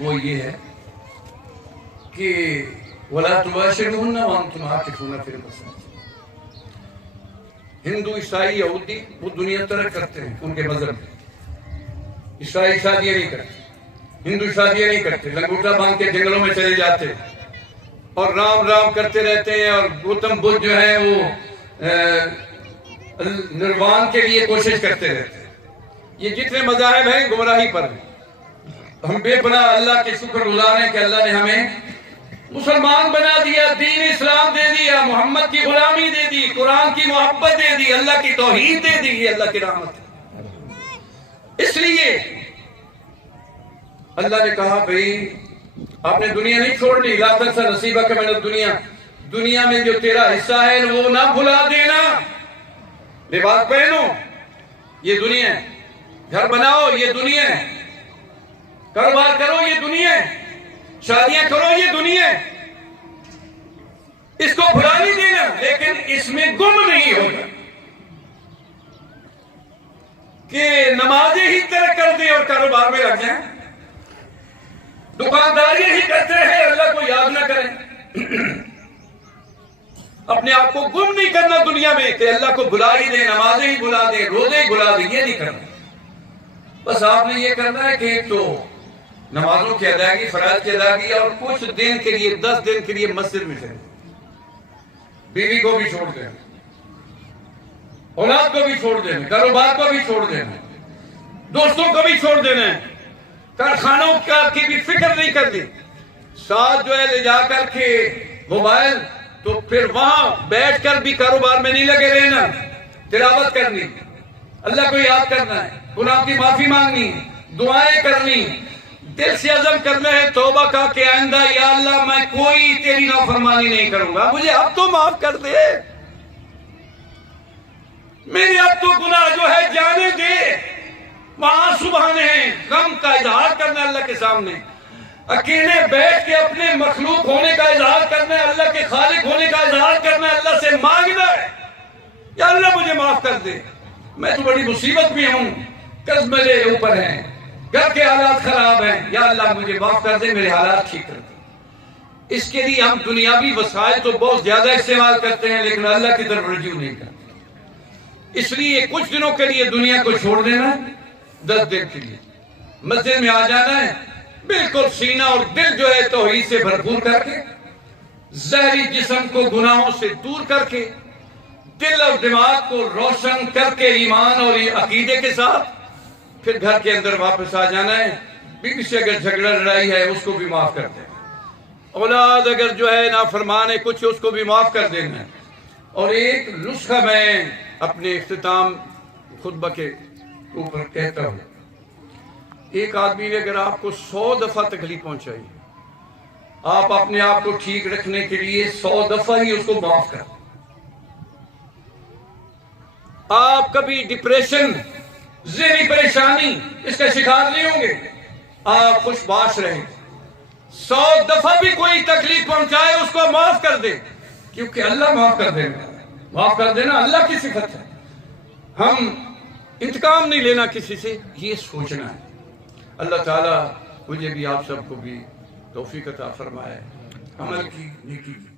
وہ یہ ہے کہ وَلَا تُبَاشِرُوهُنَّ وَأَنْتُمْ عَاكِفُونَ فِي الْمَسَاجِدِ۔ ہندو، عیسائی، یہودی وہ دنیا ترک کرتے ہیں ان کے مذہب میں۔ عیسائی شادیاں نہیں کرتے، ہندو شادیاں نہیں کرتے، لنگوٹا باندھ کے جنگلوں میں چلے جاتے اور رام رام کرتے رہتے ہیں، اور گوتم بدھ جو ہے وہ نروان کے لیے کوشش کرتے رہتے ہیں۔ یہ جتنے مذاہب ہیں گمراہی پر ہیں۔ ہم بے پناہ اللہ کے شکر گزار ہیں کہ اللہ نے ہمیں مسلمان بنا دیا، دین اسلام دے دیا، محمد کی غلامی دے دی، قرآن کی محبت دے دی، اللہ کی توحید دے دی۔ یہ اللہ کی رحمت ہے۔ اس لیے اللہ نے کہا بھئی آپ نے دنیا نہیں چھوڑنی، لا تنسى نصیبک من الدنیا، دنیا میں جو تیرا حصہ ہے وہ نہ بھلا دینا۔ لباس پہنو یہ دنیا ہے، گھر بناؤ یہ دنیا ہے، کاروبار کرو یہ دنیا ہے، شادیاں کرو یہ دنیا ہے، اس کو بھلا نہیں دینا، لیکن اس میں گم نہیں ہونا کہ نمازیں ہی ترک کر دیں اور کاروبار میں لگ جائیں، دکانداری ہی کرتے رہے، اللہ کو یاد نہ کریں۔ اپنے آپ کو گم نہیں کرنا دنیا میں کہ اللہ کو بھلا ہی دیں، نمازیں ہی بھلا دیں، روزے ہی بھلا دیں، یہ نہیں کرنا۔ بس آپ نے یہ کرنا ہے کہ ایک تو نمازوں کی ادائیگی، فرائض کی ادائیگی، اور کچھ دن کے لیے 10 دن کے لیے مسجد میں جائیں، بیوی کو بھی چھوڑ دیں، اولاد کو بھی چھوڑ دینا، کاروبار کو بھی چھوڑ دینا، دوستوں کو بھی چھوڑ دینا، کارخانوں کی بھی فکر نہیں کرنی، ساتھ جو ہے لے جا کر کے موبائل، تو پھر وہاں بیٹھ کر بھی کاروبار میں نہیں لگے رہنا، تلاوت کرنی، اللہ کو یاد کرنا ہے، گناہ کی معافی مانگنی، دعائیں کرنی، دل سے عزم کرنا ہے توبہ کا کہ آئندہ یا اللہ میں کوئی تیری نافرمانی نہیں کروں گا، مجھے اب تو معاف کر دے، میرے اب تو گناہ جو ہے جانے دے۔ وہاں سبحانے ہیں، غم کا اظہار کرنا اللہ کے سامنے، اکیلے بیٹھ کے اپنے مخلوق ہونے کا اظہار کرنا ہے، اللہ کے خالق ہونے کا اظہار کرنا ہے، اللہ سے مانگنا ہے یا اللہ مجھے معاف کر دے، میں تو بڑی مصیبت میں ہوں، قرض میرے اوپر ہیں، گھر کے حالات خراب ہیں، یا اللہ مجھے معاف کر دے، میرے حالات ٹھیک کر دے۔ اس کے لیے ہم دنیاوی وسائل تو بہت زیادہ استعمال کرتے ہیں لیکن اللہ کی طرف رجوع نہیں کرتے۔ اس لیے کچھ دنوں کے لیے دنیا کو چھوڑ دینا ہے، 10 دن کے لیے مسجد میں آ جانا ہے، بالکل سینہ اور دل جو ہے توحید سے بھرپور کر کے، ظاہری جسم کو گناہوں سے دور کر کے، دل اور دماغ کو روشن کر کے ایمان اور عقیدے کے ساتھ، پھر گھر کے اندر واپس آ جانا ہے۔ بیوی سے اگر جھگڑا لڑائی ہے اس کو بھی معاف کر دینا، اولاد اگر جو ہے نافرمان ہے کچھ اس کو بھی معاف کر دینا ہے۔ اور ایک نسخہ میں اپنے اختتام خطبہ کے اوپر کہتا ہوں، ایک آدمی نے اگر آپ کو 100 دفعہ تکلیف پہنچائی، آپ اپنے آپ کو ٹھیک رکھنے کے لیے 100 دفعہ ہی اس کو معاف کر، آپ کبھی ڈپریشن، ذہنی پریشانی اس کا شکار نہیں ہوں گے، آپ خوش باش رہیں گے۔ 100 دفعہ بھی کوئی تکلیف پہنچائے اس کو معاف کر دے، کیونکہ اللہ معاف کر دینا، معاف کر دینا اللہ کی صفت ہے۔ ہم انتقام نہیں لینا کسی سے، یہ سوچنا ہے۔ اللہ تعالیٰ مجھے بھی آپ سب کو بھی توفیق عطا فرمائے، عمل کی نیکی کی۔